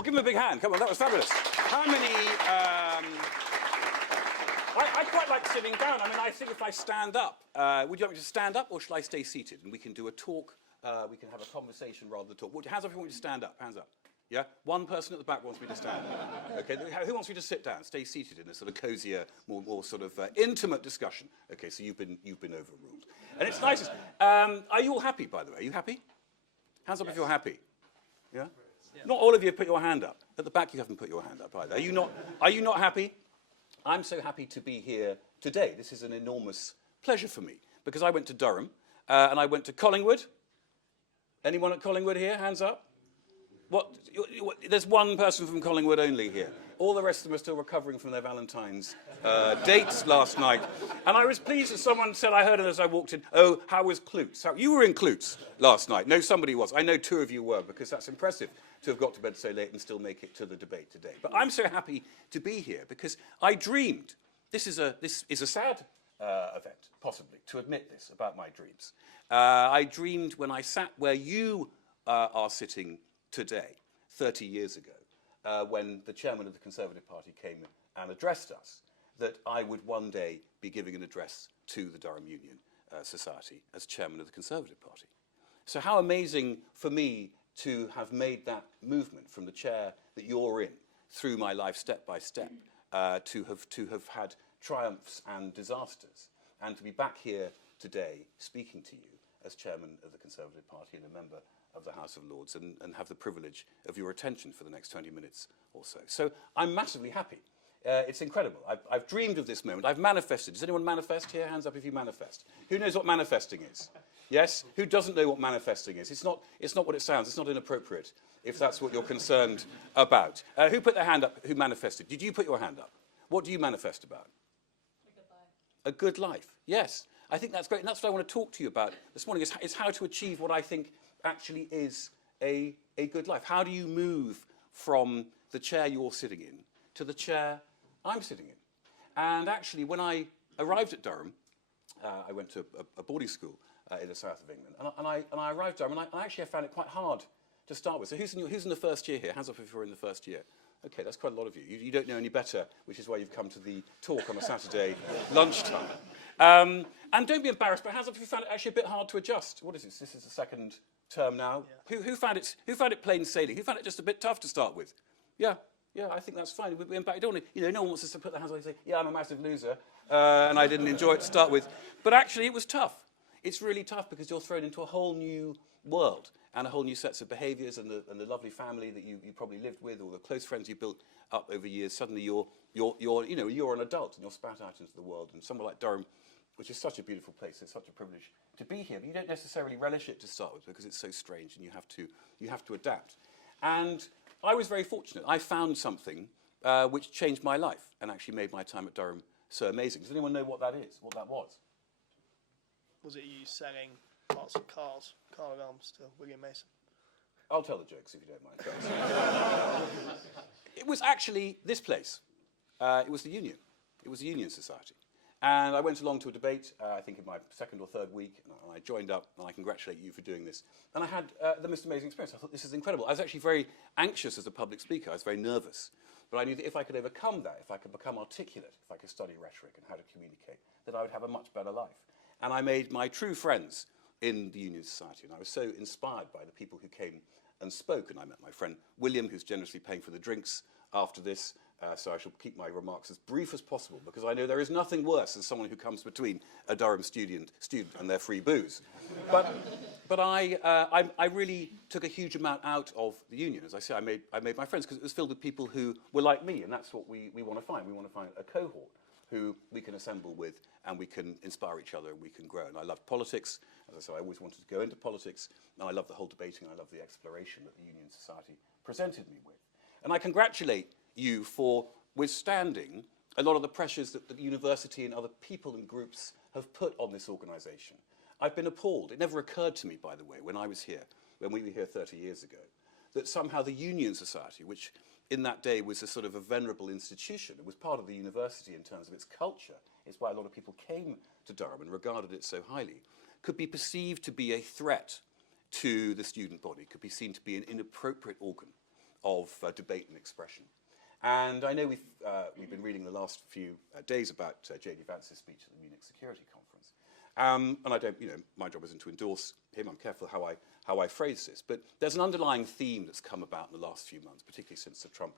Well, give him a big hand. Come on, that was fabulous. How many... I quite like sitting down. I mean, I think if I stand up, would you like me to stand up or shall I stay seated? And we can do a talk, we can have a conversation rather than talk. Hands up if you want me to stand up, hands up. Yeah? One person at the back wants me to stand. Okay, who wants me to sit down? Stay seated in a sort of cozier, more sort of intimate discussion. Okay, so you've been overruled. And it's nice. Are you all happy, by the way? Are you happy? Hands up if you're happy. Yeah? Not all of you put your hand up. At the back you haven't put your hand up either. Are you not happy? I'm so happy to be here today. This is an enormous pleasure for me because I went to Durham and I went to Collingwood. Anyone at Collingwood here? Hands up. There's one person from Collingwood only here. All the rest of them are still recovering from their Valentine's dates last night. And I was pleased that someone said, I heard it as I walked in, oh, how was Klutz? You were in Klutz last night. No, somebody was. I know two of you were because that's impressive to have got to bed so late and still make it to the debate today. But I'm so happy to be here because I dreamed. This is a sad event, possibly, to admit this about my dreams. I dreamed when I sat where you are sitting today, 30 years ago, when the chairman of the Conservative Party came and addressed us, that I would one day be giving an address to the Durham Union Society as chairman of the Conservative Party. So how amazing for me to have made that movement from the chair that you're in through my life step by step, to have had triumphs and disasters, and to be back here today speaking to you as chairman of the Conservative Party and a member of the House of Lords and have the privilege of your attention for the next 20 minutes or so. So I'm massively happy. It's incredible. I've dreamed of this moment. I've manifested. Does anyone manifest here? Hands up if you manifest. Who knows what manifesting is? Yes? Who doesn't know what manifesting is? It's not what it sounds. It's not inappropriate if that's what you're concerned about. Who put their hand up who manifested? Did you put your hand up? What do you manifest about? A good life. A good life. Yes. I think that's great. And that's what I want to talk to you about this morning is how to achieve what I think actually is a good life. How do you move from the chair you're sitting in to the chair I'm sitting in? And actually, when I arrived at Durham, I went to a boarding school in the south of England, and I arrived at Durham, and I actually found it quite hard to start with. So who's in the first year here? Hands up if you're in the first year. Okay, that's quite a lot of you. You don't know any better, which is why you've come to the talk on a Saturday lunchtime. And don't be embarrassed, but hands up if you found it actually a bit hard to adjust. What is this? This is the second term now. Yeah. Who found it plain sailing? Who found it just a bit tough to start with? Yeah, I think that's fine. In fact, no one wants us to put their hands on and say, yeah, I'm a massive loser, and I didn't enjoy it to start with. But actually, it was tough. It's really tough because you're thrown into a whole new world and a whole new sets of behaviours and the lovely family that you probably lived with, or the close friends you built up over years. Suddenly, you're an adult and you're spat out into the world. And somewhere like Durham, which is such a beautiful place, it's such a privilege to be here. But you don't necessarily relish it to start with because it's so strange, and you have to adapt. And I was very fortunate. I found something which changed my life and actually made my time at Durham so amazing. Does anyone know what that is? What that was? Was it you selling parts of cars, car alarms to William Mason? I'll tell the jokes if you don't mind. It was actually this place. It was the Union. It was the Union Society. And I went along to a debate, I think in my second or third week, and I joined up, and I congratulate you for doing this. And I had the most amazing experience. I thought, this is incredible. I was actually very anxious as a public speaker. I was very nervous. But I knew that if I could overcome that, if I could become articulate, if I could study rhetoric and how to communicate, that I would have a much better life. And I made my true friends in the Union Society. And I was so inspired by the people who came and spoke. And I met my friend William, who's generously paying for the drinks after this. So I shall keep my remarks as brief as possible, because I know there is nothing worse than someone who comes between a Durham student and their free booze. But I really took a huge amount out of the Union. As I say, I made my friends because it was filled with people who were like me, and that's what we want to find. We want to find a cohort who we can assemble with, and we can inspire each other, and we can grow. And I loved politics. As I said, I always wanted to go into politics, and I love the whole debating. I love the exploration that the Union Society presented me with. And I congratulate you for withstanding a lot of the pressures that the university and other people and groups have put on this organisation. I've been appalled. It never occurred to me, by the way, when I was here, when we were here 30 years ago, that somehow the Union Society, which in that day was a sort of a venerable institution, it was part of the university in terms of its culture, it's why a lot of people came to Durham and regarded it so highly, could be perceived to be a threat to the student body, could be seen to be an inappropriate organ of debate and expression. And I know we've been reading the last few days about J.D. Vance's speech at the Munich Security Conference. And I don't, my job isn't to endorse him. I'm careful how I phrase this. But there's an underlying theme that's come about in the last few months, particularly since the Trump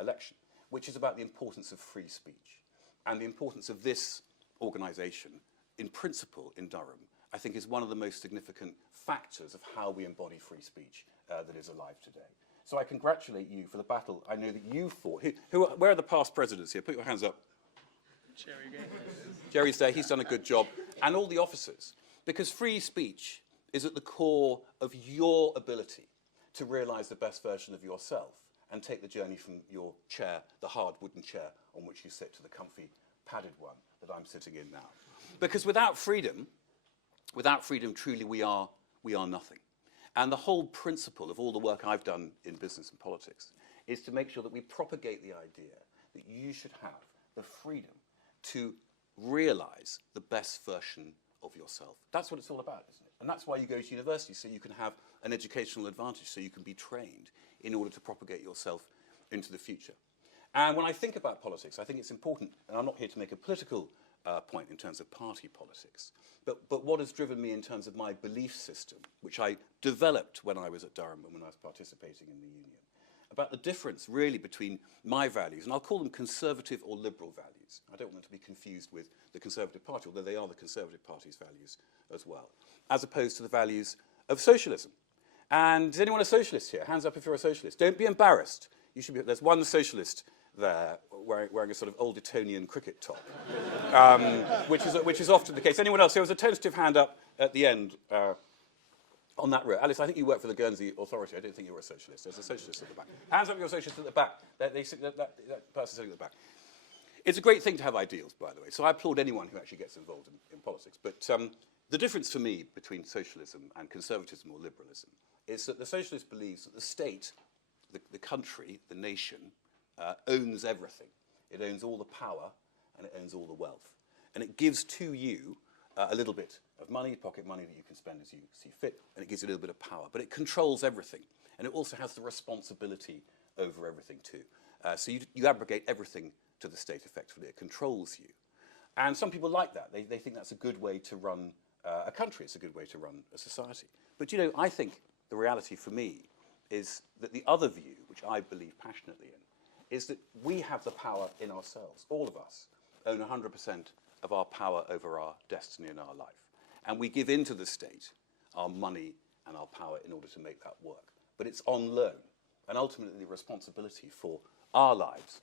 election, which is about the importance of free speech and the importance of this organisation, in principle, in Durham, I think is one of the most significant factors of how we embody free speech that is alive today. So I congratulate you for the battle I know that you fought. Where are the past presidents here? Put your hands up. Jerry's there, he's done a good job. And all the officers. Because free speech is at the core of your ability to realise the best version of yourself and take the journey from your chair, the hard wooden chair on which you sit, to the comfy padded one that I'm sitting in now. Because without freedom, truly we are nothing. And the whole principle of all the work I've done in business and politics is to make sure that we propagate the idea that you should have the freedom to realise the best version of yourself. That's what it's all about, isn't it? And that's why you go to university, so you can have an educational advantage, so you can be trained in order to propagate yourself into the future. And when I think about politics, I think it's important, and I'm not here to make a political point in terms of party politics, but what has driven me in terms of my belief system, which I developed when I was at Durham and when I was participating in the union, about the difference really between my values, and I'll call them conservative or liberal values. I don't want to be confused with the Conservative Party, although they are the Conservative Party's values as well, as opposed to the values of socialism. And is anyone a socialist here? Hands up if you're a socialist. Don't be embarrassed. You should be. There's one socialist there wearing a sort of old Etonian cricket top, which is often the case. Anyone else? There was a tentative hand up at the end on that row. Alice, I think you work for the Guernsey Authority. I don't think you were a socialist. There's a socialist at the back. Hands up if you're a socialist at the back. That person sitting at the back. It's a great thing to have ideals, by the way, so I applaud anyone who actually gets involved in politics. But the difference for me between socialism and conservatism or liberalism is that the socialist believes that the state, the country, the nation, owns everything. It owns all the power and it owns all the wealth. And it gives to you a little bit of money, pocket money that you can spend as you see fit, and it gives you a little bit of power. But it controls everything. And it also has the responsibility over everything too. So you abrogate everything to the state effectively. It controls you. And some people like that. They think that's a good way to run a country. It's a good way to run a society. But I think the reality for me is that the other view, which I believe passionately in, is that we have the power in ourselves. All of us own 100% of our power over our destiny and our life. And we give into the state our money and our power in order to make that work. But it's on loan. And ultimately, the responsibility for our lives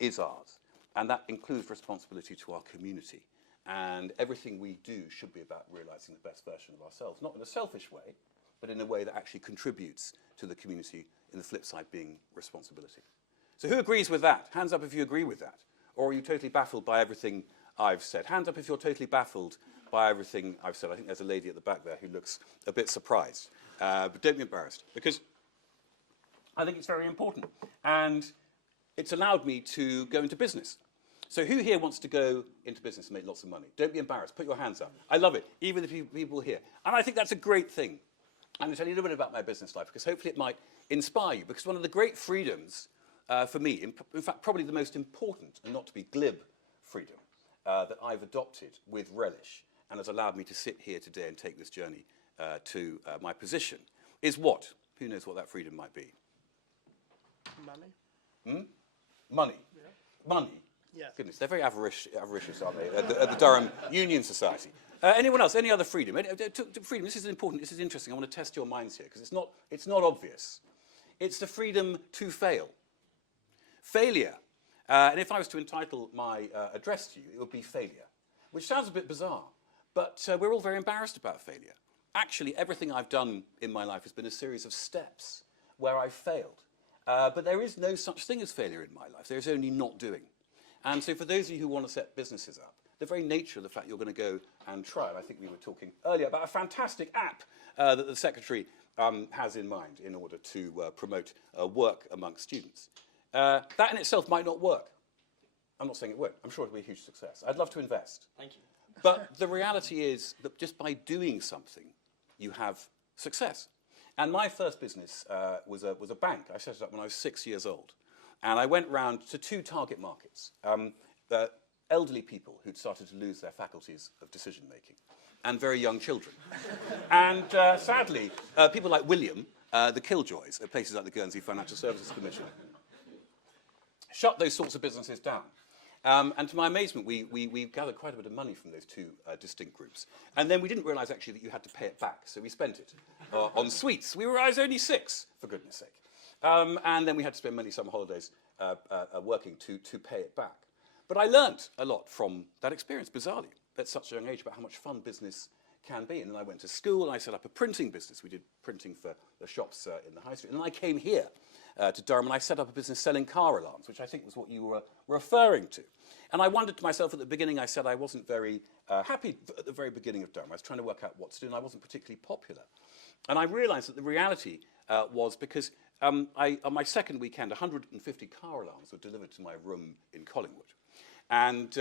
is ours. And that includes responsibility to our community. And everything we do should be about realising the best version of ourselves, not in a selfish way, but in a way that actually contributes to the community, in the flip side being responsibility. So who agrees with that? Hands up if you agree with that. Or are you totally baffled by everything I've said? Hands up if you're totally baffled by everything I've said. I think there's a lady at the back there who looks a bit surprised. But don't be embarrassed, because I think it's very important. And it's allowed me to go into business. So who here wants to go into business and make lots of money? Don't be embarrassed. Put your hands up. I love it, even the people here. And I think that's a great thing. I'm going to tell you a little bit about my business life, because hopefully it might inspire you. Because one of the great freedoms for me, in fact, probably the most important, and not to be glib, freedom that I've adopted with relish and has allowed me to sit here today and take this journey to my position, is what? Who knows what that freedom might be? Money. Money. Yeah. Money. Yeah. Goodness, they're very avaricious, aren't they, at the Durham Union Society. Anyone else? Any other freedom? Freedom. This is important. This is interesting. I want to test your minds here, because it's not obvious. It's the freedom to fail. Failure. And if I was to entitle my address to you, it would be failure, which sounds a bit bizarre, but we're all very embarrassed about failure. Actually, everything I've done in my life has been a series of steps where I've failed. But there is no such thing as failure in my life. There's only not doing. And so for those of you who want to set businesses up, the very nature of the fact you're going to go and try, and I think we were talking earlier about a fantastic app that the Secretary has in mind in order to promote work amongst students. That in itself might not work. I'm not saying it won't. I'm sure it'll be a huge success. I'd love to invest. Thank you. But the reality is that just by doing something, you have success. And my first business was a bank. I set it up when I was 6 years old. And I went round to 2 target markets, elderly people who'd started to lose their faculties of decision-making, and very young children. And sadly, people like William, the killjoys at places like the Guernsey Financial Services Commission, shut those sorts of businesses down. And to my amazement, we gathered quite a bit of money from those 2 distinct groups. And then we didn't realise, actually, that you had to pay it back. So we spent it on sweets. I was only 6, for goodness sake. And then we had to spend many summer holidays working to pay it back. But I learnt a lot from that experience, bizarrely, at such a young age, about how much fun business can be. And then I went to school and I set up a printing business. We did printing for the shops in the high street. And then I came here to Durham and I set up a business selling car alarms, which I think was what you were referring to. And I wondered to myself at the beginning, I said I wasn't very happy at the very beginning of Durham. I was trying to work out what to do and I wasn't particularly popular. And I realised that the reality was because on my second weekend, 150 car alarms were delivered to my room in Collingwood. And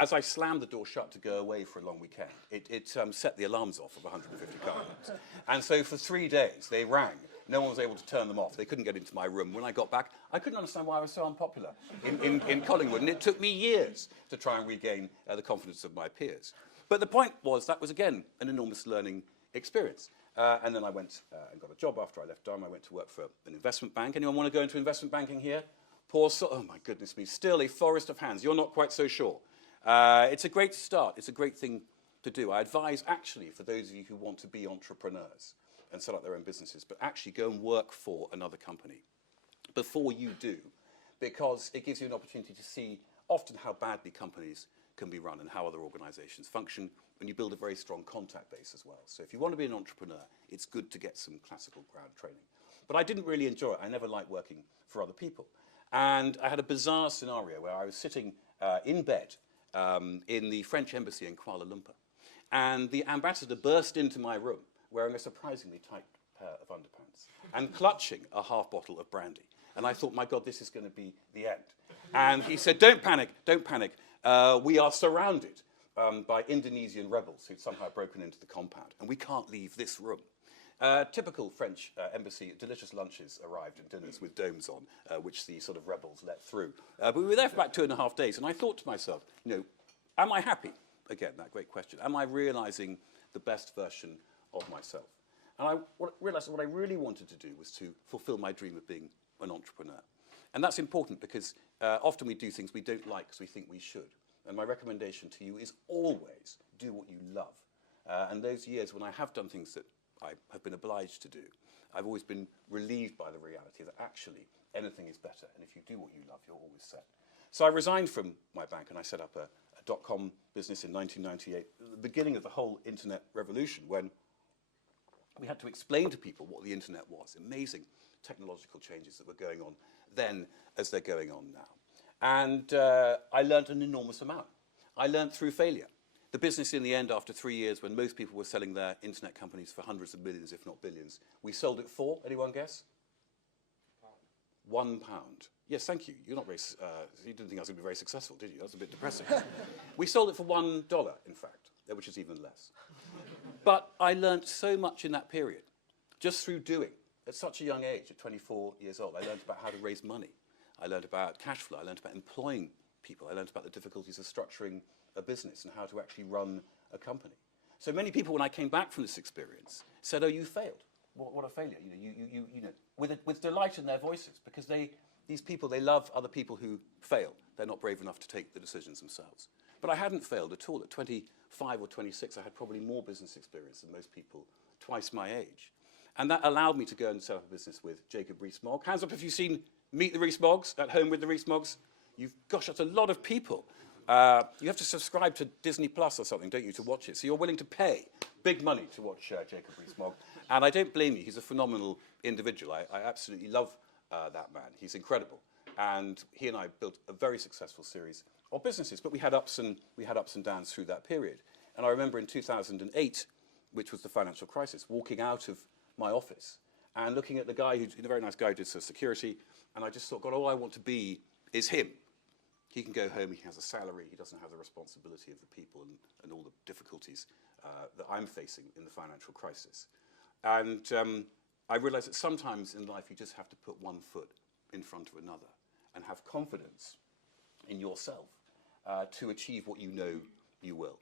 as I slammed the door shut to go away for a long weekend, it set the alarms off of 150 car alarms. And so for 3 days, they rang. No one was able to turn them off. They couldn't get into my room. When I got back, I couldn't understand why I was so unpopular in Collingwood. And it took me years to try and regain the confidence of my peers. But the point was, that was, again, an enormous learning experience. And then I went and got a job after I left Durham. I went to work for an investment bank. Anyone want to go into investment banking here? Oh my goodness me, still a forest of hands. You're not quite so sure. It's a great start. It's a great thing to do. I advise, actually, for those of you who want to be entrepreneurs and set up their own businesses, but actually go and work for another company before you do, because it gives you an opportunity to see often how badly companies can be run and how other organizations function, and you build a very strong contact base as well. So if you want to be an entrepreneur, it's good to get some classical ground training. But I didn't really enjoy it. I never liked working for other people. And I had a bizarre scenario where I was sitting in bed in the French embassy in Kuala Lumpur. And the ambassador burst into my room wearing a surprisingly tight pair of underpants and clutching a half bottle of brandy. And I thought, my God, this is going to be the end. And he said, don't panic, don't panic. We are surrounded by Indonesian rebels who'd somehow broken into the compound. And we can't leave this room. Typical French embassy, delicious lunches arrived and dinners with domes on, which the sort of rebels let through. But we were there for about 2.5 days, and I thought to myself, am I happy? Again, that great question. Am I realising the best version of myself? And I realised that what I really wanted to do was to fulfil my dream of being an entrepreneur. And that's important because often we do things we don't like because we think we should. And my recommendation to you is always do what you love. And those years when I have done things that I have been obliged to do, I've always been relieved by the reality that actually anything is better, and if you do what you love, you're always set. So I resigned from my bank and I set up a dot-com business in 1998, the beginning of the whole internet revolution, when we had to explain to people what the internet was. Amazing technological changes that were going on then as they're going on now. And I learned an enormous amount. I learned through failure. The business in the end, after 3 years, when most people were selling their internet companies for hundreds of millions, if not billions, we sold it for, anyone guess? £1. Yes, thank you. You're not very, you didn't think I was going to be very successful, did you? That's a bit depressing. We sold it for $1, in fact, which is even less. But I learned so much in that period, just through doing. At such a young age, at 24 years old, I learned about how to raise money. I learned about cash flow. I learned about employing people. I learned about the difficulties of structuring a business and how to actually run a company. So many people, when I came back from this experience, said, "Oh, you failed. What a failure!" With delight in their voices, because these people, they love other people who fail. They're not brave enough to take the decisions themselves. But I hadn't failed at all. At 25 or 26, I had probably more business experience than most people twice my age, and that allowed me to go and set up a business with Jacob Rees-Mogg. Hands up if you've seen Meet the Rees-Moggs, At Home with the Rees-Moggs. Gosh, that's a lot of people. You have to subscribe to Disney Plus or something, don't you, to watch it? So you're willing to pay big money to watch Jacob Rees-Mogg. And I don't blame you. He's a phenomenal individual. I absolutely love that man. He's incredible. And he and I built a very successful series of businesses. But we had ups and downs through that period. And I remember in 2008, which was the financial crisis, walking out of my office and looking at the guy, who's a very nice guy who did security, and I just thought, God, all I want to be is him. He can go home, he has a salary, he doesn't have the responsibility of the people and all the difficulties that I'm facing in the financial crisis. And I realised that sometimes in life you just have to put one foot in front of another and have confidence in yourself to achieve what you know you will.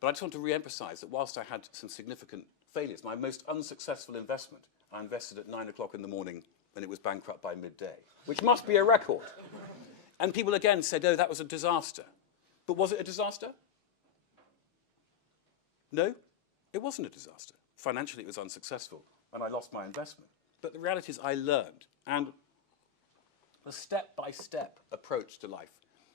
But I just want to re-emphasise that whilst I had some significant failures, my most unsuccessful investment, I invested at 9 o'clock in the morning and it was bankrupt by midday, which must be a record. And people again said, oh, that was a disaster. But was it a disaster? No, it wasn't a disaster. Financially, it was unsuccessful, and I lost my investment. But the reality is I learned, and a step-by-step approach to life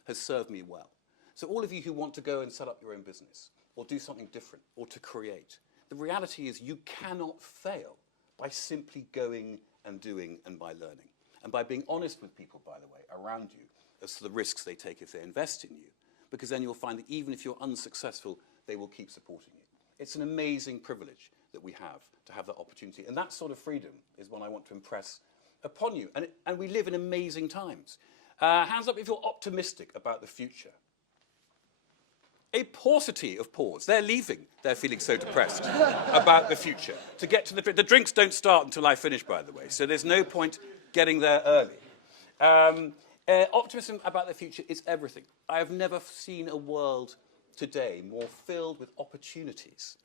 has served me well. So all of you who want to go and set up your own business, or do something different, or to create, the reality is you cannot fail by simply going and doing and by learning. And by being honest with people, by the way, around you, as to the risks they take if they invest in you. Because then you'll find that even if you're unsuccessful, they will keep supporting you. It's an amazing privilege that we have to have that opportunity. And that sort of freedom is what I want to impress upon you. And we live in amazing times. Hands up if you're optimistic about the future. A paucity of pause. They're leaving. They're feeling so depressed about the future. To get to the drinks don't start until I finish, by the way. So there's no point getting there early. Optimism about the future is everything. I have never seen a world today more filled with opportunities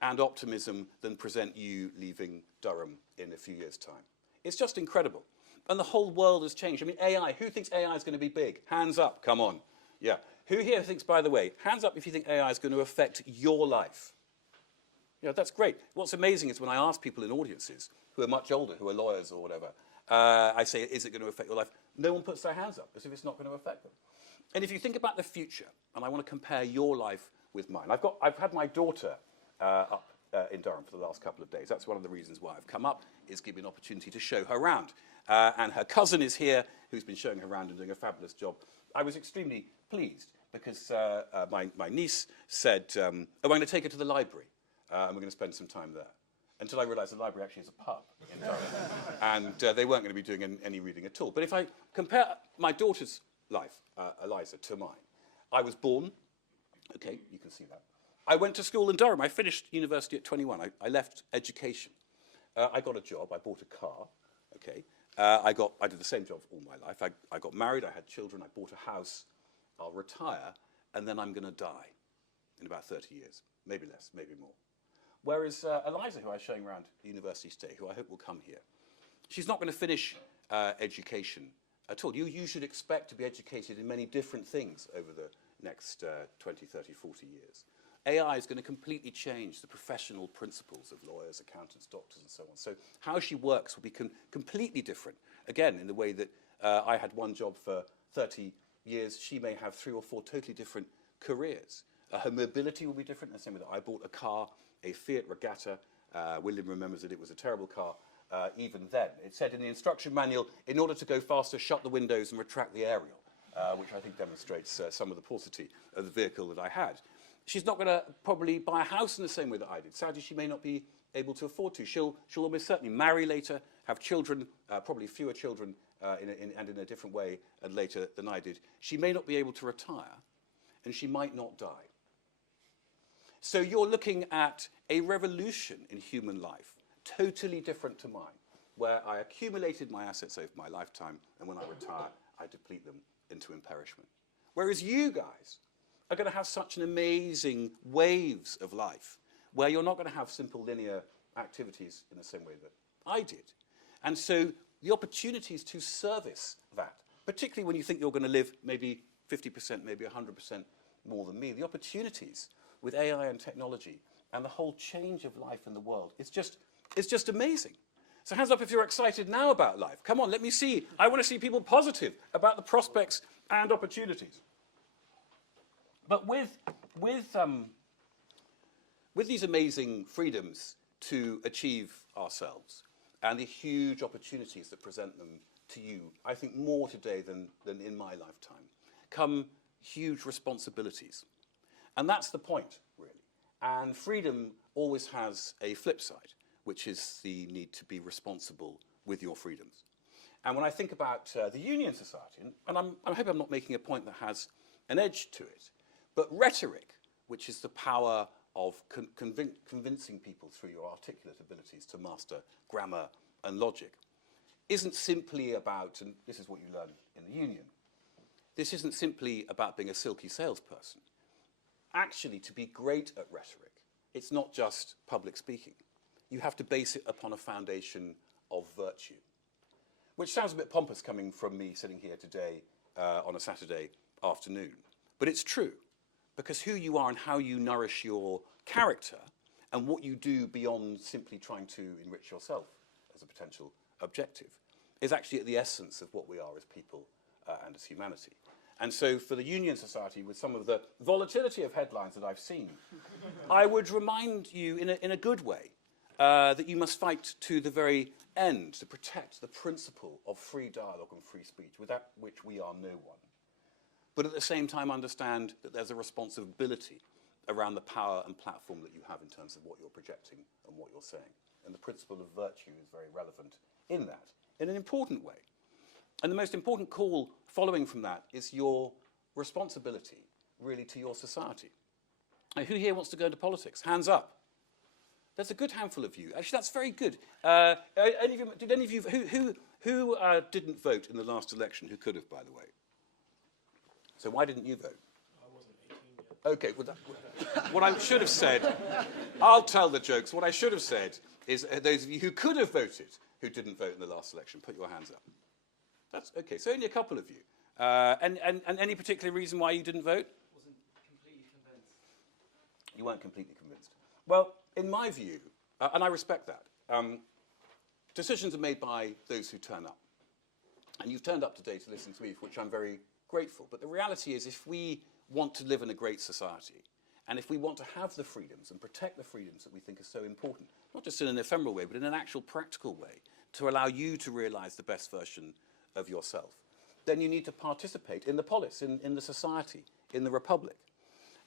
and optimism than present you leaving Durham in a few years' time. It's just incredible. And the whole world has changed. I mean, AI, who thinks AI is going to be big? Hands up, come on. Yeah. Who here thinks, by the way, hands up if you think AI is going to affect your life? Yeah, that's great. What's amazing is when I ask people in audiences who are much older, who are lawyers or whatever, I say, is it going to affect your life? No one puts their hands up as if it's not going to affect them. And if you think about the future, and I want to compare your life with mine, I've had my daughter up in Durham for the last couple of days. That's one of the reasons why I've come up, is give me an opportunity to show her around. And her cousin is here, who's been showing her around and doing a fabulous job. I was extremely pleased because my niece said, oh, I'm going to take her to the library, and we're going to spend some time there. Until I realised the library actually is a pub in Durham. And they weren't going to be doing any reading at all. But if I compare my daughter's life, Eliza, to mine, I was born, okay, you can see that. I went to school in Durham. I finished university at 21. I left education. I got a job. I bought a car, okay. I did the same job all my life. I got married. I had children. I bought a house. I'll retire, and then I'm going to die in about 30 years. Maybe less, maybe more. Whereas Eliza, who I'm showing around university today, who I hope will come here, she's not going to finish education at all. You should expect to be educated in many different things over the next 20, 30, 40 years. AI is going to completely change the professional principles of lawyers, accountants, doctors, and so on. So how she works will be completely different. Again, in the way that I had one job for 30 years, she may have 3 or 4 totally different careers. Her mobility will be different. The same with that. I bought a car, a Fiat Regatta. William remembers that it was a terrible car even then. It said in the instruction manual, in order to go faster, shut the windows and retract the aerial, which I think demonstrates some of the paucity of the vehicle that I had. She's not going to probably buy a house in the same way that I did. Sadly, she may not be able to afford to. She'll almost certainly marry later, have children, probably fewer children, and in a different way and later than I did. She may not be able to retire, and she might not die. So you're looking at a revolution in human life, totally different to mine, where I accumulated my assets over my lifetime, and when I retire, I deplete them into imperishment. Whereas you guys are going to have such an amazing waves of life, where you're not going to have simple linear activities in the same way that I did. And so the opportunities to service that, particularly when you think you're going to live maybe 50%, maybe 100% more than me, the opportunities with AI and technology and the whole change of life in the world, it's just amazing. So hands up if you're excited now about life. Come on, let me see. I want to see people positive about the prospects and opportunities. But with these amazing freedoms to achieve ourselves and the huge opportunities that present them to you, I think more today than in my lifetime, come huge responsibilities. And that's the point, really. And freedom always has a flip side, which is the need to be responsible with your freedoms. And when I think about the Union Society, and I hope I'm not making a point that has an edge to it, but rhetoric, which is the power of convincing people through your articulate abilities to master grammar and logic isn't simply about, and this is what you learn in the union, this isn't simply about being a silky salesperson. Actually, to be great at rhetoric, it's not just public speaking. You have to base it upon a foundation of virtue, which sounds a bit pompous coming from me sitting here today on a Saturday afternoon. But it's true, because who you are and how you nourish your character and what you do beyond simply trying to enrich yourself as a potential objective is actually at the essence of what we are as people and as humanity. And so for the Union Society, with some of the volatility of headlines that I've seen, I would remind you in a good way that you must fight to the very end to protect the principle of free dialogue and free speech, without which we are no one. But at the same time understand that there's a responsibility around the power and platform that you have in terms of what you're projecting and what you're saying. And the principle of virtue is very relevant in that, in an important way. And the most important call following from that is your responsibility, really, to your society. Now, who here wants to go into politics? Hands up. There's a good handful of you. Actually, that's very good. Did any of you, who didn't vote in the last election, who could have, by the way? So why didn't you vote? I wasn't 18 yet. Okay, well, what I should have said, I'll tell the jokes. What I should have said is those of you who could have voted who didn't vote in the last election, put your hands up. That's okay, so only a couple of you. And any particular reason why you didn't vote? Wasn't completely convinced. You weren't completely convinced. Well, in my view, and I respect that, decisions are made by those who turn up. And you've turned up today to listen to me, for which I'm very grateful. But the reality is, if we want to live in a great society, and if we want to have the freedoms and protect the freedoms that we think are so important, not just in an ephemeral way, but in an actual practical way, to allow you to realise the best version of yourself, then you need to participate in the polis, in the society, in the republic.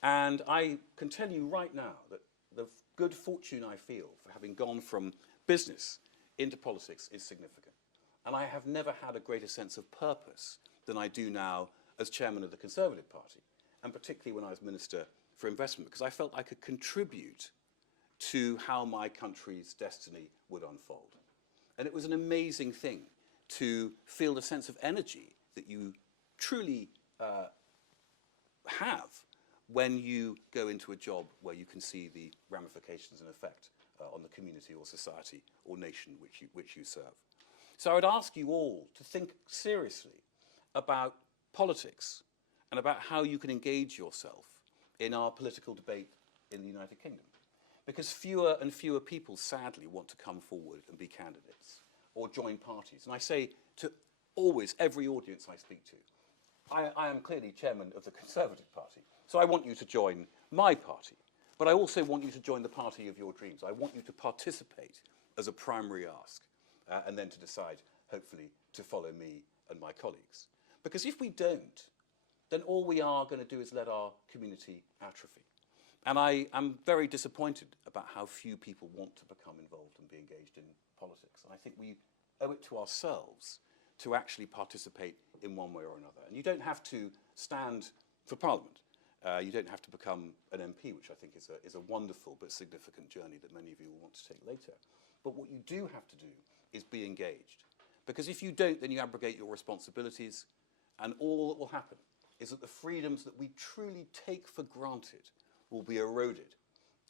And I can tell you right now that the good fortune I feel for having gone from business into politics is significant. And I have never had a greater sense of purpose than I do now as chairman of the Conservative Party, and particularly when I was Minister for Investment, because I felt I could contribute to how my country's destiny would unfold. And it was an amazing thing to feel the sense of energy that you truly have when you go into a job where you can see the ramifications and effect on the community or society or nation which you serve. So I would ask you all to think seriously about politics and about how you can engage yourself in our political debate in the United Kingdom. Because fewer and fewer people, sadly, want to come forward and be candidates or join parties. And I say to always, every audience I speak to, I am clearly chairman of the Conservative Party, so I want you to join my party. But I also want you to join the party of your dreams. I want you to participate as a primary ask, and then to decide, hopefully, to follow me and my colleagues. Because if we don't, then all we are going to do is let our community atrophy. And I am very disappointed about how few people want to become involved and be engaged in politics. And I think we owe it to ourselves to actually participate in one way or another. And you don't have to stand for Parliament. You don't have to become an MP, which I think is a wonderful but significant journey that many of you will want to take later. But what you do have to do is be engaged. Because if you don't, then you abrogate your responsibilities, and all that will happen is that the freedoms that we truly take for granted will be eroded.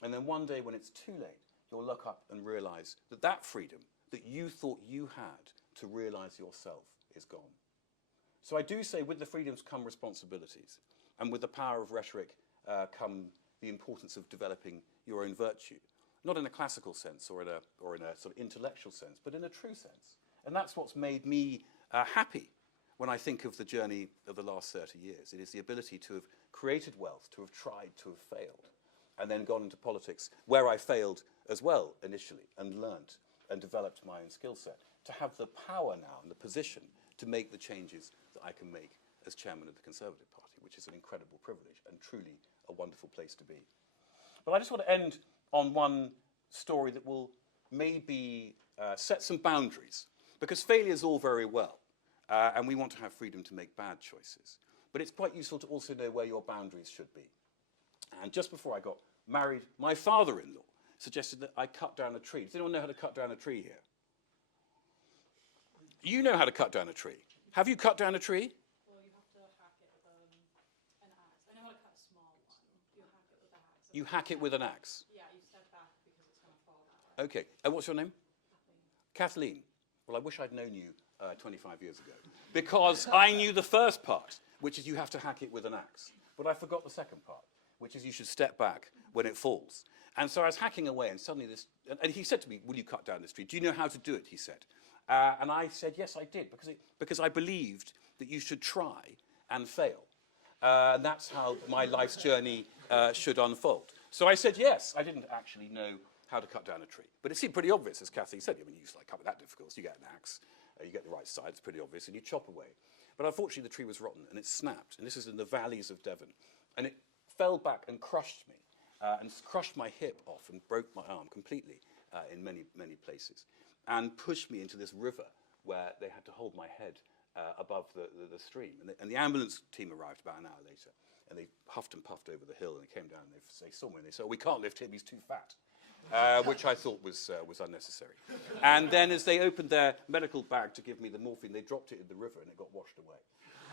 And then one day when it's too late, you'll look up and realise that that freedom that you thought you had to realise yourself is gone. So I do say with the freedoms come responsibilities, and with the power of rhetoric come the importance of developing your own virtue. Not in a classical sense or in a sort of intellectual sense, but in a true sense. And that's what's made me happy when I think of the journey of the last 30 years. It is the ability to have created wealth, to have tried, to have failed, and then gone into politics, where I failed as well initially, and learnt and developed my own skill set, to have the power now and the position to make the changes that I can make as chairman of the Conservative Party, which is an incredible privilege and truly a wonderful place to be. But I just want to end on one story that will maybe set some boundaries, because failure is all very well, and we want to have freedom to make bad choices. But it's quite useful to also know where your boundaries should be. And just before I got married, my father-in-law suggested that I cut down a tree. Does anyone know how to cut down a tree here? You know how to cut down a tree. Have you cut down a tree? Well, you have to hack it with an axe. I know how to cut a small one. You hack it with the axe. You hack it with an axe. Yeah, you step back because it's going to fall that way. Okay. And what's your name? Kathleen. Well, I wish I'd known you 25 years ago, because I knew the first part, which is you have to hack it with an axe. But I forgot the second part, which is you should step back when it falls. And so I was hacking away, and suddenly and he said to me, will you cut down this tree? Do you know how to do it, he said. And I said, yes, I did, because I believed that you should try and fail. And that's how my life's journey should unfold. So I said, yes, I didn't actually know how to cut down a tree. But it seemed pretty obvious, as Kathleen said. I mean, you can't be that difficult. So you get an axe, you get the right side, it's pretty obvious, and you chop away. But unfortunately, the tree was rotten, and it snapped. And this is in the valleys of Devon. And it fell back and crushed me, and crushed my hip off and broke my arm completely in many, many places, and pushed me into this river where they had to hold my head above the stream. And the ambulance team arrived about an hour later, and they huffed and puffed over the hill, and they came down, and they saw me, and they said, oh, we can't lift him, he's too fat. Which I thought was unnecessary. And then as they opened their medical bag to give me the morphine, they dropped it in the river and it got washed away.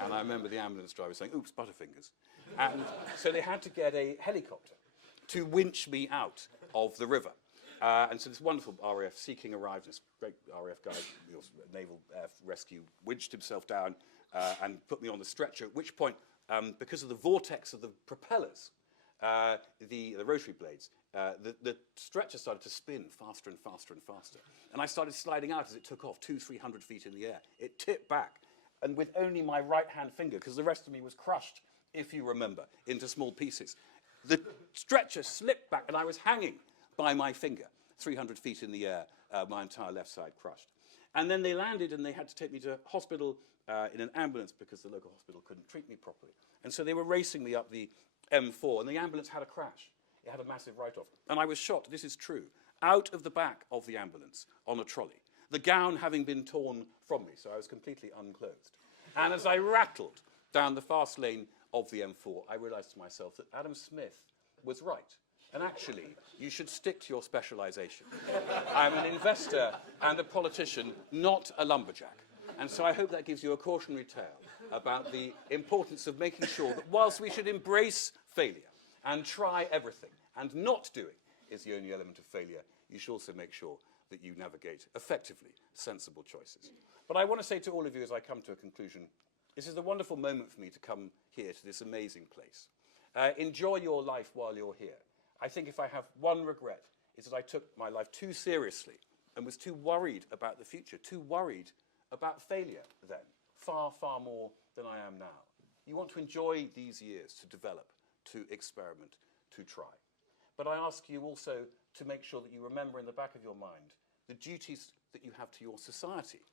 And I remember the ambulance driver saying, oops, butterfingers. And so they had to get a helicopter to winch me out of the river. And so this wonderful RAF Sea King arrived, this great RAF guy, Naval Air Rescue, winched himself down and put me on the stretcher, at which point, because of the vortex of the propellers, the rotary blades, the stretcher started to spin faster and faster and faster. And I started sliding out as it took off 200-300 feet in the air. It tipped back, and with only my right-hand finger, because the rest of me was crushed, if you remember, into small pieces. The stretcher slipped back, and I was hanging by my finger, 300 feet in the air, my entire left side crushed. And then they landed, and they had to take me to hospital in an ambulance because the local hospital couldn't treat me properly. And so they were racing me up the M4, and the ambulance had a crash. It had a massive write-off. And I was shot, this is true, out of the back of the ambulance on a trolley, the gown having been torn from me, so I was completely unclothed. And as I rattled down the fast lane of the M4, I realized to myself that Adam Smith was right. And actually, you should stick to your specialization. I'm an investor and a politician, not a lumberjack. And so I hope that gives you a cautionary tale about the importance of making sure that whilst we should embrace failure and try everything, and not doing is the only element of failure, you should also make sure that you navigate effectively sensible choices. But I want to say to all of you as I come to a conclusion, this is a wonderful moment for me to come here to this amazing place. Enjoy your life while you're here. I think if I have one regret, is that I took my life too seriously and was too worried about the future, too worried about failure then, far, far more than I am now. You want to enjoy these years to develop, to experiment, to try. But I ask you also to make sure that you remember in the back of your mind the duties that you have to your society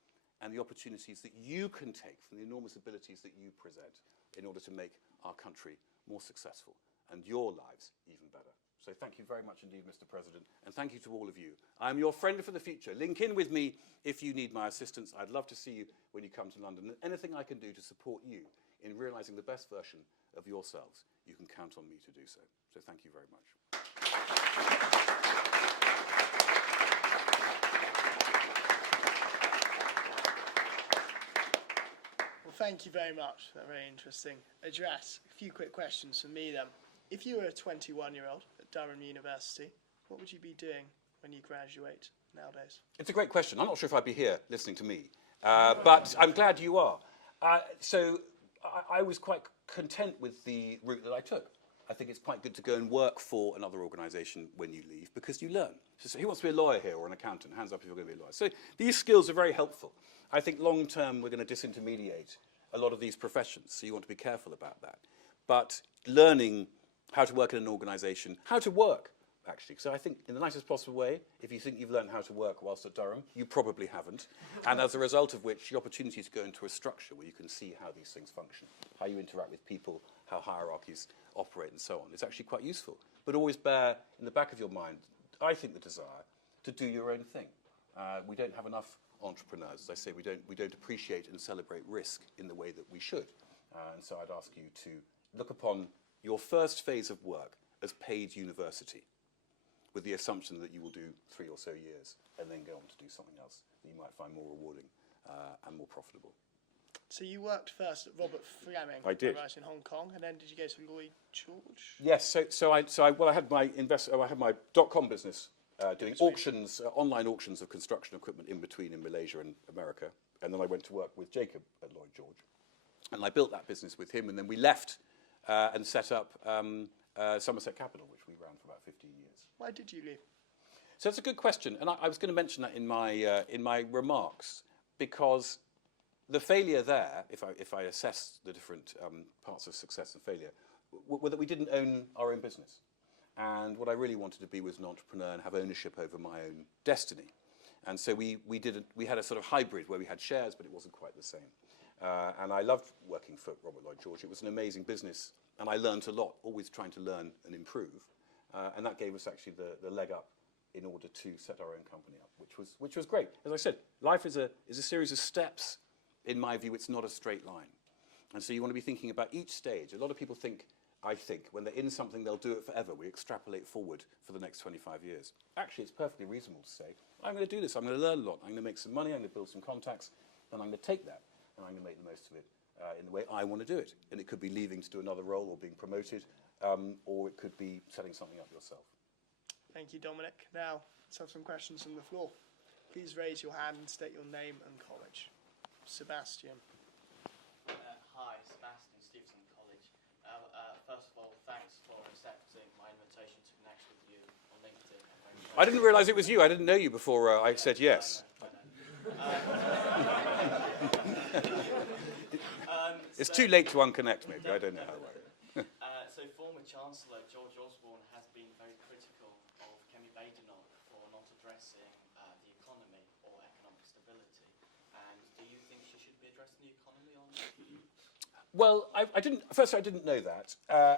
and the opportunities that you can take from the enormous abilities that you present in order to make our country more successful and your lives even better. So thank you very much indeed, Mr. President, and thank you to all of you. I'm your friend for the future. Link in with me if you need my assistance. I'd love to see you when you come to London. Anything I can do to support you in realising the best version of yourselves, you can count on me to do so. So thank you very much. Well, thank you very much for that very interesting address. A few quick questions from me then. If you were a 21-year-old at Durham University, what would you be doing when you graduate nowadays? It's a great question. I'm not sure if I'd be here listening to me, but I'm glad you are. So I was quite content with the route that I took. I think it's quite good to go and work for another organisation when you leave because you learn. So who wants to be a lawyer here or an accountant? Hands up if you're going to be a lawyer. So these skills are very helpful. I think long term we're going to disintermediate a lot of these professions, so you want to be careful about that. But learning how to work in an organisation, how to work, actually. So I think in the nicest possible way, if you think you've learned how to work whilst at Durham, you probably haven't. And as a result of which, the opportunity to go into a structure where you can see how these things function, how you interact with people, how hierarchies operate and so on. It's actually quite useful. But always bear in the back of your mind, I think, the desire to do your own thing. We don't have enough entrepreneurs. As I say, we don't appreciate and celebrate risk in the way that we should. And so I'd ask you to look upon your first phase of work as paid university, with the assumption that you will do 3 or so years and then go on to do something else that you might find more rewarding and more profitable. So you worked first at Robert Fleming, I did. right, in Hong Kong, and then did you go to Lloyd George? Yes, I had my .com business doing auctions, online auctions of construction equipment in between in Malaysia and America, and then I went to work with Jacob at Lloyd George, and I built that business with him, and then we left and set up Somerset Capital, which we ran for about 15 years. Why did you leave? So it's a good question, and I was going to mention that in my remarks, because the failure there, if I assess the different parts of success and failure, were that we didn't own our own business. And what I really wanted to be was an entrepreneur and have ownership over my own destiny. And so we had a sort of hybrid where we had shares, but it wasn't quite the same. And I loved working for Robert Lloyd George. It was an amazing business, and I learned a lot, always trying to learn and improve. And that gave us actually the leg up in order to set our own company up, which was great. As I said, life is a series of steps. In my view, it's not a straight line. And so you want to be thinking about each stage. A lot of people think, I think, when they're in something, they'll do it forever. We extrapolate forward for the next 25 years. Actually, it's perfectly reasonable to say, I'm going to do this. I'm going to learn a lot. I'm going to make some money. I'm going to build some contacts. And I'm going to take that, and I'm going to make the most of it in the way I want to do it. And it could be leaving to do another role or being promoted, or it could be setting something up yourself. Thank you, Dominic. Now, let's have some questions from the floor. Please raise your hand and state your name and college. Sebastian. Hi, Sebastian, Stevenson College. First of all, thanks for accepting my invitation to connect with you on LinkedIn. I didn't realise it was you. I didn't know you before I said yes. It's too late to unconnect, maybe. I don't know how. So former Chancellor George Osborne has been very critical of Kemi Badenoch for not addressing the economy or economic stability. And do you think she should be addressing the economy or not? Well, I didn't. First, I didn't know that,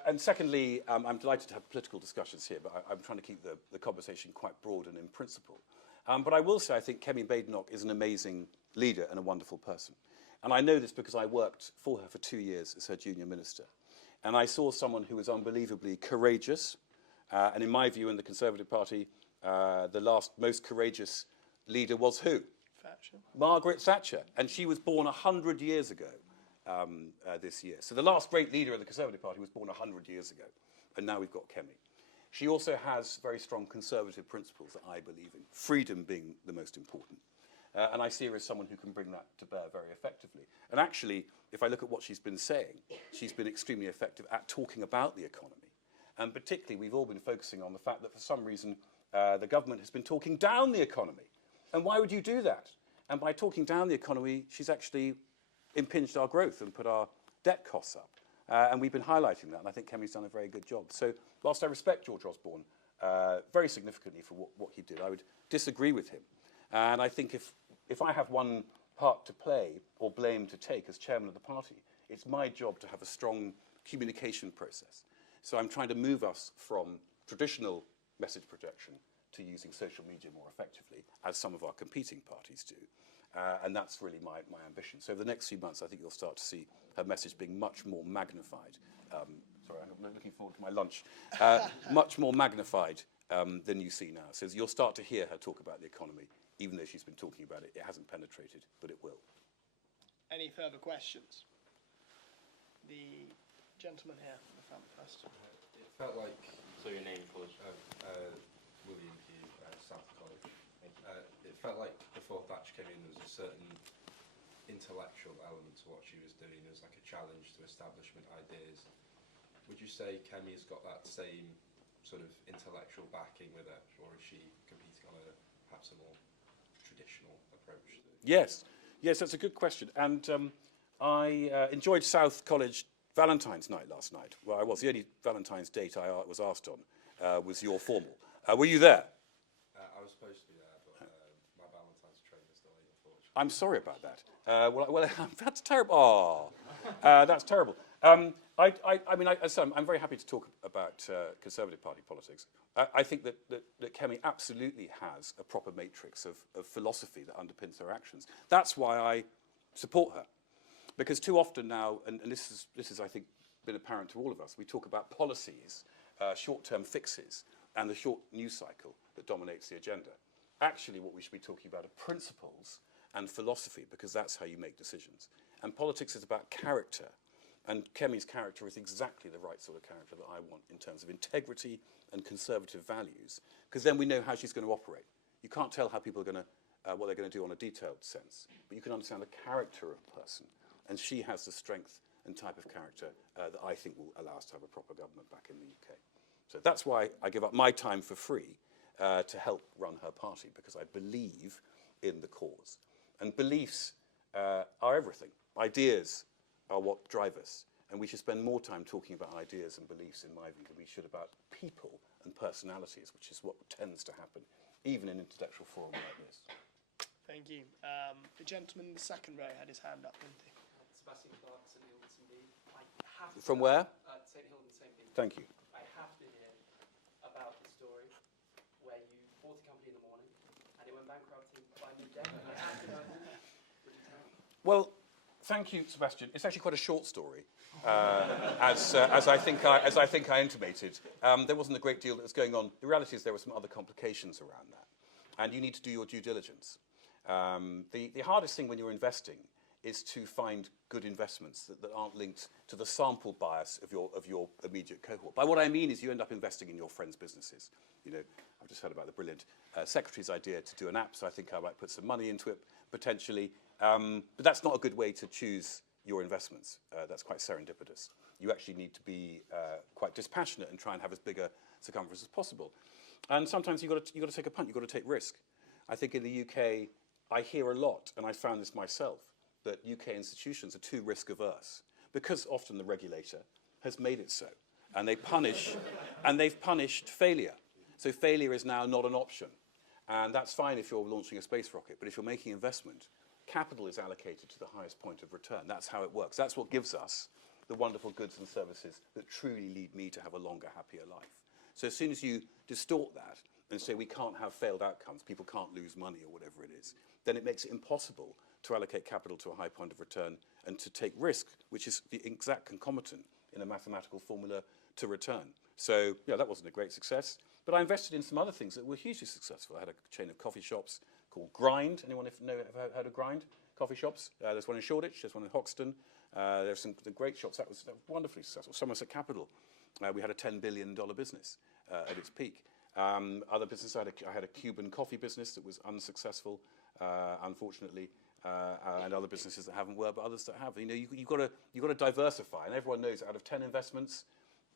and secondly, I'm delighted to have political discussions here. But I'm trying to keep the conversation quite broad and in principle. But I will say, I think Kemi Badenoch is an amazing leader and a wonderful person, and I know this because I worked for her for 2 years as her junior minister, and I saw someone who was unbelievably courageous, and in my view, in the Conservative Party, the last most courageous leader was who? Thatcher. Margaret Thatcher, and she was born 100 years ago. This year. So the last great leader of the Conservative Party was born 100 years ago, and now we've got Kemi. She also has very strong conservative principles that I believe in, freedom being the most important. And I see her as someone who can bring that to bear very effectively. And actually, if I look at what she's been saying, she's been extremely effective at talking about the economy. And particularly, we've all been focusing on the fact that for some reason, the government has been talking down the economy. And why would you do that? And by talking down the economy, she's actually impinged our growth and put our debt costs up. And we've been highlighting that, and I think Kemi's done a very good job. So whilst I respect George Osborne very significantly for what he did, I would disagree with him. And I think if I have one part to play or blame to take as chairman of the party, it's my job to have a strong communication process. So I'm trying to move us from traditional message projection to using social media more effectively, as some of our competing parties do. And that's really my ambition. So over the next few months, I think you'll start to see her message being much more magnified. Sorry, I'm looking forward to my lunch. Much more magnified than you see now. So you'll start to hear her talk about the economy, even though she's been talking about it. It hasn't penetrated, but it will. Any further questions? The gentleman here in the front first. It felt like So your name, college? William Hugh, South College. It felt like before Thatcher came in, there was a certain intellectual element to what she was doing. There was like a challenge to establishment ideas. Would you say Kemi has got that same sort of intellectual backing with her, or is she competing on perhaps a more traditional approach? Yes, that's a good question. And I enjoyed South College Valentine's night last night. Well, I was. The only Valentine's date I was asked on was your formal. Were you there? I was supposed to be there, but my Valentine's train was delayed, unfortunately. I'm sorry about that. Well, that's terrible. Oh, that's terrible. I mean, I'm very happy to talk about Conservative Party politics. I think that Kemi absolutely has a proper matrix of philosophy that underpins her actions. That's why I support her. Because too often now, and this is, I think, been apparent to all of us, we talk about policies, short-term fixes, and the short news cycle that dominates the agenda. Actually, what we should be talking about are principles and philosophy, because that's how you make decisions. And politics is about character. And Kemi's character is exactly the right sort of character that I want in terms of integrity and conservative values, because then we know how she's going to operate. You can't tell how people are going to, what they're going to do on a detailed sense, but you can understand the character of a person. And she has the strength and type of character that I think will allow us to have a proper government back in the UK. So that's why I give up my time for free to help run her party, because I believe in the cause. And beliefs are everything. Ideas are what drive us. And we should spend more time talking about ideas and beliefs, in my view, than we should about people and personalities, which is what tends to happen, even in an intellectual forum like this. Thank you. The gentleman in the second row had his hand up, didn't he? Sebastian Clark, St Hilton, St Bean. I have to From where? St Hilton, St Bean. Thank you. I have to hear about the story where you bought a company in the morning and it went bankrupt by midday. I have to know. Would you tell me? Well, thank you, Sebastian. It's actually quite a short story, as I think I intimated. There wasn't a great deal that was going on. The reality is there were some other complications around that, and you need to do your due diligence. The hardest thing when you're investing is to find good investments that aren't linked to the sample bias of your immediate cohort. By what I mean is you end up investing in your friends' businesses. You know, I've just heard about the brilliant secretary's idea to do an app, so I think I might put some money into it potentially. But that's not a good way to choose your investments. That's quite serendipitous. You actually need to be quite dispassionate and try and have as big a circumference as possible. And sometimes you've got to take a punt. You've got to take risk. I think in the UK, I hear a lot, and I found this myself, that UK institutions are too risk averse because often the regulator has made it so, and they've punished failure. So failure is now not an option, and that's fine if you're launching a space rocket. But if you're making investment, capital is allocated to the highest point of return. That's how it works. That's what gives us the wonderful goods and services that truly lead me to have a longer, happier life. So as soon as you distort that and say we can't have failed outcomes, people can't lose money or whatever it is, then it makes it impossible to allocate capital to a high point of return and to take risk, which is the exact concomitant in a mathematical formula to return. So, yeah, that wasn't a great success. But I invested in some other things that were hugely successful. I had a chain of coffee shops called Grind. Anyone ever heard of Grind? Coffee shops? There's one in Shoreditch, there's one in Hoxton. There's some great shops. That was wonderfully successful. Somerset Capital. We had a $10 billion business at its peak. Other business, I had a Cuban coffee business that was unsuccessful, unfortunately, and other businesses that haven't worked, but others that have. You know, you've got to diversify, and everyone knows out of 10 investments,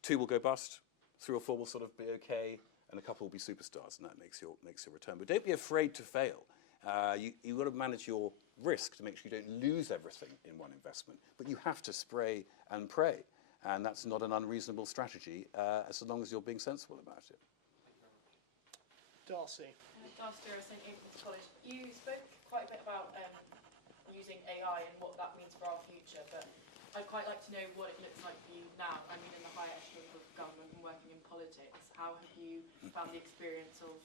2 will go bust, 3 or 4 will sort of be okay, and a couple will be superstars, and that makes your return. But don't be afraid to fail. You've got to manage your risk to make sure you don't lose everything in one investment, but you have to spray and pray, and that's not an unreasonable strategy as long as you're being sensible about it. Darcy. Darcy Durham, St Aidan's College. You spoke quite a bit about using AI and what that means for our future, but I'd quite like to know what it looks like for you now. I mean, in the high echelons of government and working in politics, how have you found the experience of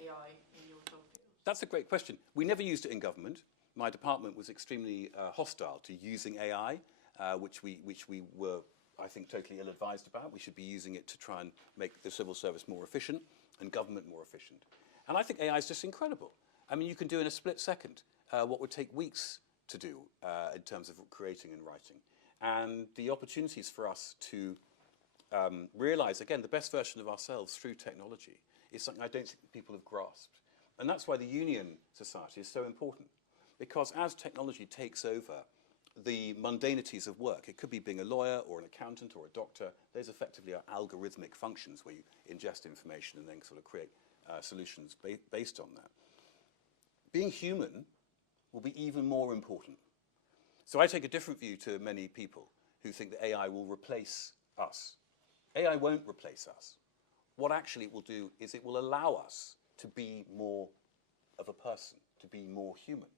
AI in your job field? That's a great question. We never used it in government. My department was extremely hostile to using AI, which we were, I think, totally ill-advised about. We should be using it to try and make the civil service more efficient and government more efficient. And I think AI is just incredible. I mean, you can do in a split second what would take weeks to do in terms of creating and writing. And the opportunities for us to realize, again, the best version of ourselves through technology is something I don't think people have grasped. And that's why the Union Society is so important. Because as technology takes over the mundanities of work, it could be being a lawyer or an accountant or a doctor, those effectively are algorithmic functions where you ingest information and then sort of create solutions based on that. Being human will be even more important. So I take a different view to many people who think that AI will replace us. AI won't replace us. What actually it will do is it will allow us to be more of a person, to be more human.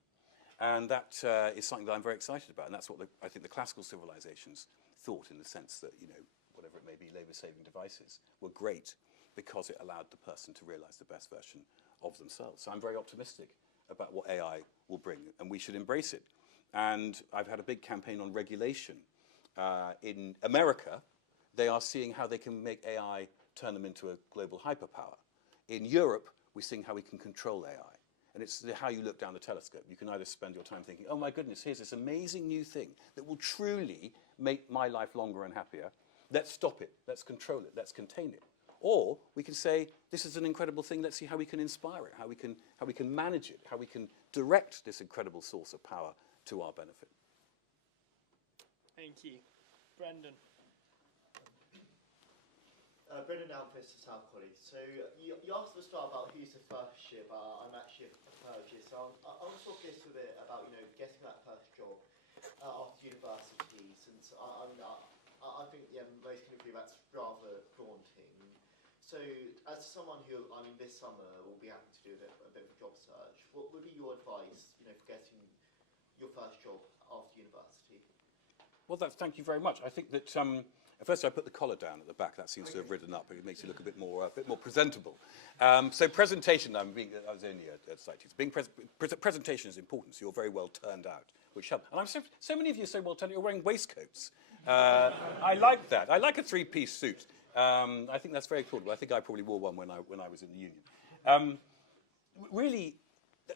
And that is something that I'm very excited about, and that's what I think the classical civilizations thought, in the sense that, you know, whatever it may be, labour-saving devices were great because it allowed the person to realise the best version of themselves. So I'm very optimistic about what AI will bring, and we should embrace it. And I've had a big campaign on regulation. In America, they are seeing how they can make AI turn them into a global hyperpower. In Europe, we're seeing how we can control AI. And it's how you look down the telescope. You can either spend your time thinking, oh my goodness, here's this amazing new thing that will truly make my life longer and happier. Let's stop it, let's control it, let's contain it. Or we can say, this is an incredible thing, let's see how we can inspire it, how we can manage it, how we can direct this incredible source of power to our benefit. Thank you. Brendan. Brendan Alpist, South College. So you asked at the start about who's the first year, but I'm actually a third year. So I want to talk a little bit about getting that first job after university. Since I think most can agree that's rather daunting. So as someone who this summer will be having to do a bit of a job search, what would be your advice for getting your first job after university? Well, thank you very much. I think that first I put the collar down at the back. That seems to have ridden up. It makes you look a bit more presentable. So presentation. I was only at Society. Presentation is important. So you're very well turned out, which helps. And I'm so many of you are so well turned out. You're wearing waistcoats. I like that. I like a three-piece suit. I think that's very cool. I think I probably wore one when I was in the union. Really,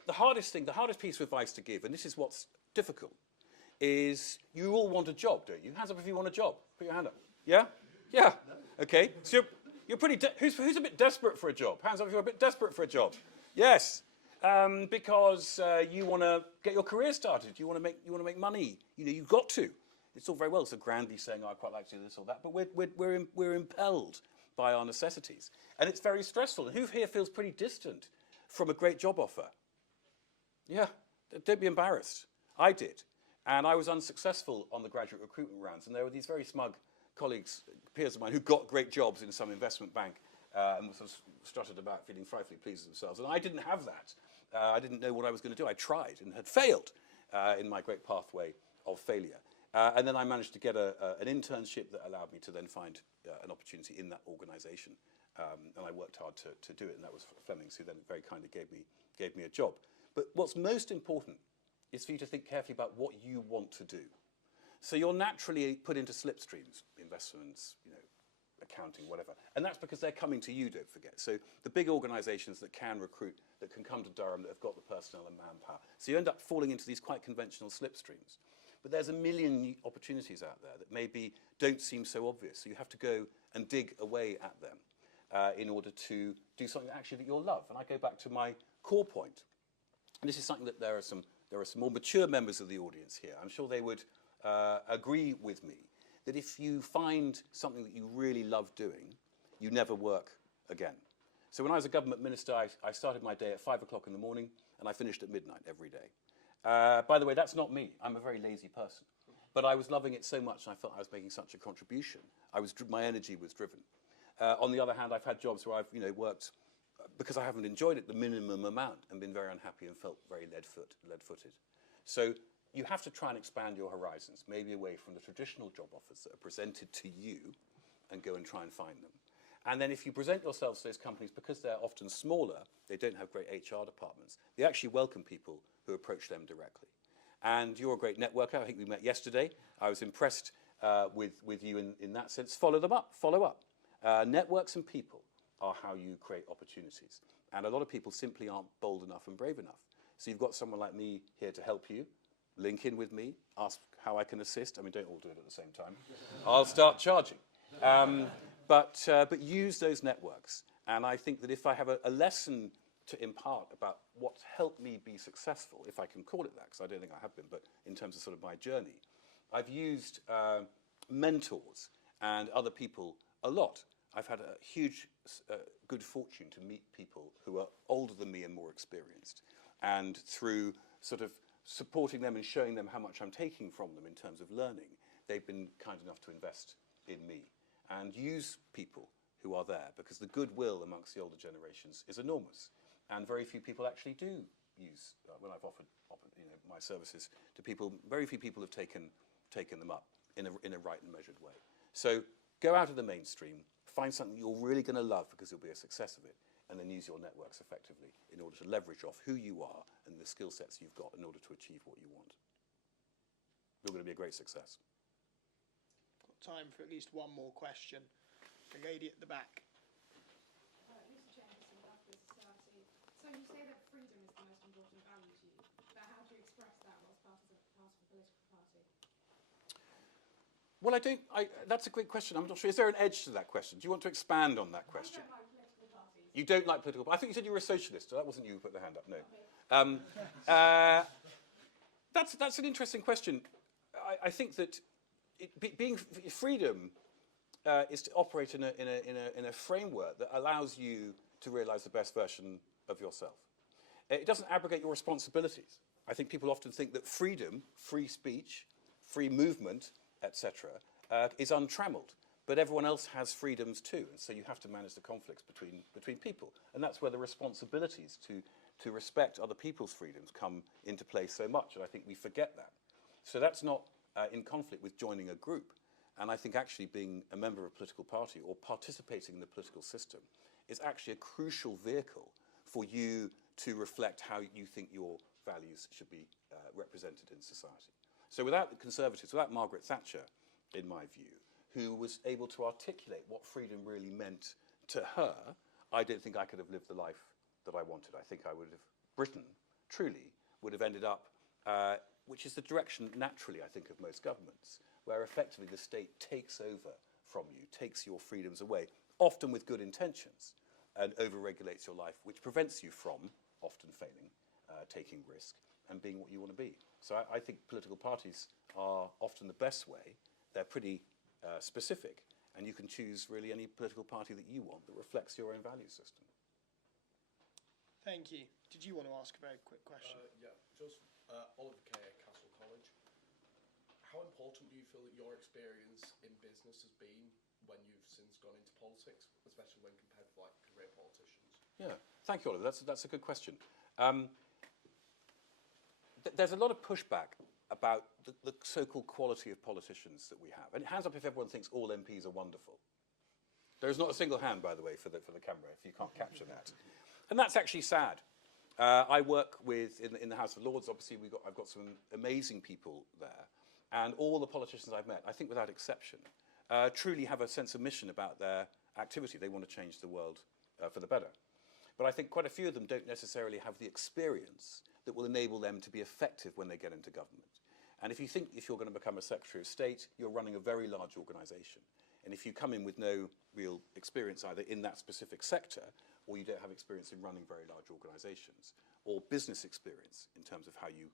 the hardest piece of advice to give, and this is what's difficult, is you all want a job, don't you? Hands up if you want a job. Put your hand up. Yeah? Yeah. Okay. So you're pretty. Who's a bit desperate for a job? Hands up if you're a bit desperate for a job. Yes. Because you want to get your career started. You want to make money. You've got to. It's all very well so grandly saying, "Oh, I'd quite like to do this or that," but we're impelled by our necessities, and it's very stressful. And who here feels pretty distant from a great job offer? Yeah. Don't be embarrassed. I did. And I was unsuccessful on the graduate recruitment rounds. And there were these very smug colleagues, peers of mine, who got great jobs in some investment bank and sort of strutted about feeling frightfully pleased with themselves. And I didn't have that. I didn't know what I was going to do. I tried and had failed in my great pathway of failure. And then I managed to get an internship that allowed me to then find an opportunity in that organisation. And I worked hard to do it. And that was Flemings, who then very kindly gave me a job. But what's most important is for you to think carefully about what you want to do. So you're naturally put into slipstreams, investments, accounting, whatever. And that's because they're coming to you, don't forget. So the big organisations that can recruit, that can come to Durham, that have got the personnel and manpower. So you end up falling into these quite conventional slipstreams. But there's a million opportunities out there that maybe don't seem so obvious. So you have to go and dig away at them in order to do something that you'll love. And I go back to my core point. And this is something that there are some more mature members of the audience here. I'm sure they would agree with me that if you find something that you really love doing, you never work again. So when I was a government minister, I started my day at 5 o'clock in the morning and I finished at midnight every day. By the way, that's not me. I'm a very lazy person. But I was loving it so much and I felt I was making such a contribution. My energy was driven. On the other hand, I've had jobs where I've worked because I haven't enjoyed it the minimum amount and been very unhappy and felt very lead-footed. So you have to try and expand your horizons, maybe away from the traditional job offers that are presented to you and go and try and find them. And then if you present yourselves to those companies, because they're often smaller, they don't have great HR departments, they actually welcome people who approach them directly. And you're a great networker. I think we met yesterday. I was impressed with you in that sense. Follow them up, follow up. Networks and people are how you create opportunities. And a lot of people simply aren't bold enough and brave enough. So you've got someone like me here to help you. Link in with me, ask how I can assist. I mean, don't all do it at the same time. I'll start charging. But use those networks. And I think that if I have a lesson to impart about what helped me be successful, if I can call it that, because I don't think I have been, but in terms of sort of my journey, I've used mentors and other people a lot. I've had a huge good fortune to meet people who are older than me and more experienced. And through sort of supporting them and showing them how much I'm taking from them in terms of learning, they've been kind enough to invest in me. And use people who are there, because the goodwill amongst the older generations is enormous. And very few people actually do use, when I've offered my services to people, very few people have taken them up in a right and measured way. So go out of the mainstream, find something you're really going to love because you'll be a success of it, and then use your networks effectively in order to leverage off who you are and the skill sets you've got in order to achieve what you want. You're going to be a great success. Got time for at least one more question. The lady at the back. Lucy Jameson, Optimism. So you say that freedom is the most important Well, that's a great question. I'm not sure. Is there an edge to that question? Do you want to expand on that question? You don't like political parties? I think you said you were a socialist. So that wasn't you who put the hand up, no. That's an interesting question. I think that freedom is to operate in a framework that allows you to realise the best version of yourself. It doesn't abrogate your responsibilities. I think people often think that freedom, free speech, free movement, etc., is untrammelled. But everyone else has freedoms too, and so you have to manage the conflicts between people. And that's where the responsibilities to respect other people's freedoms come into play so much, and I think we forget that. So that's not in conflict with joining a group. And I think actually being a member of a political party or participating in the political system is actually a crucial vehicle for you to reflect how you think your values should be represented in society. So without the Conservatives, without Margaret Thatcher, in my view, who was able to articulate what freedom really meant to her, I don't think I could have lived the life that I wanted. I think I would have, Britain, truly, would have ended up, which is the direction naturally, I think, of most governments, where effectively the state takes over from you, takes your freedoms away, often with good intentions, and over-regulates your life, which prevents you from, often failing, taking risk, and being what you want to be. So I think political parties are often the best way. They're pretty specific, and you can choose really any political party that you want that reflects your own value system. Thank you. Did you want to ask a very quick question? Yeah, just Oliver Kay at Castle College. How important do you feel that your experience in business has been when you've since gone into politics, especially when compared to like career politicians? Yeah, thank you, Oliver. That's a good question. There's a lot of pushback about the so-called quality of politicians that we have. And hands up if everyone thinks all MPs are wonderful. There is not a single hand, by the way, for the camera, if you can't capture that. And that's actually sad. I work with, in the House of Lords, obviously I've got some amazing people there. And all the politicians I've met, I think without exception, truly have a sense of mission about their activity. They want to change the world for the better. But I think quite a few of them don't necessarily have the experience that will enable them to be effective when they get into government. And if you think if you're going to become a Secretary of State, you're running a very large organisation. And if you come in with no real experience either in that specific sector, or you don't have experience in running very large organisations, or business experience in terms of how you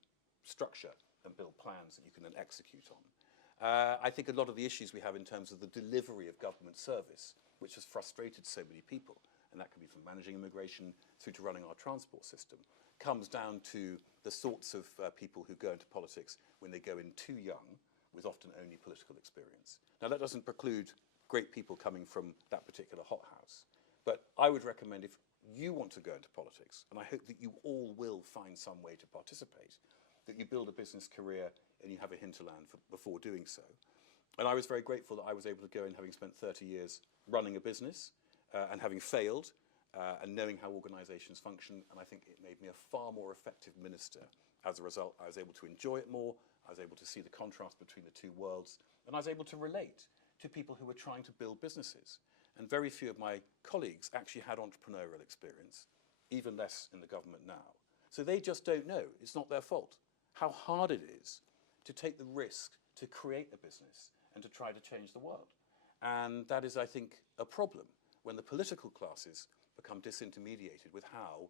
structure and build plans that you can then execute on, I think a lot of the issues we have in terms of the delivery of government service, which has frustrated so many people, and that can be from managing immigration through to running our transport system, comes down to the sorts of people who go into politics when they go in too young, with often only political experience. Now, that doesn't preclude great people coming from that particular hothouse, but I would recommend if you want to go into politics, and I hope that you all will find some way to participate, that you build a business career and you have a hinterland before doing so. And I was very grateful that I was able to go in, having spent 30 years running a business and having failed, and knowing how organisations function, and I think it made me a far more effective minister. As a result, I was able to enjoy it more, I was able to see the contrast between the two worlds, and I was able to relate to people who were trying to build businesses. And very few of my colleagues actually had entrepreneurial experience, even less in the government now. So they just don't know, it's not their fault, how hard it is to take the risk to create a business and to try to change the world. And that is, I think, a problem when the political classes become disintermediated with how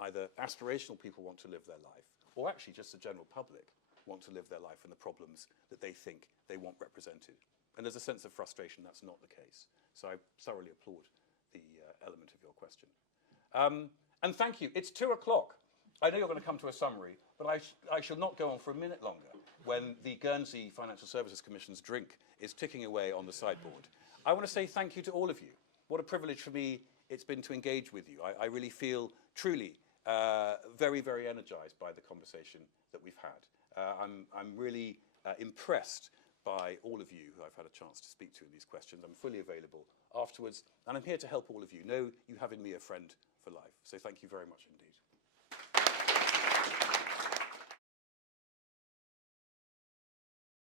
either aspirational people want to live their life, or actually just the general public want to live their life and the problems that they think they want represented. And there's a sense of frustration that's not the case. So I thoroughly applaud the element of your question. And thank you. It's 2 o'clock. I know you're going to come to a summary, but I shall not go on for a minute longer when the Guernsey Financial Services Commission's drink is ticking away on the sideboard. I want to say thank you to all of you. What a privilege for me it's been to engage with you. I really feel truly very, very energised by the conversation that we've had. I'm really impressed by all of you who I've had a chance to speak to in these questions. I'm fully available afterwards, and I'm here to help all of you. Know you have in me a friend for life. So thank you very much indeed.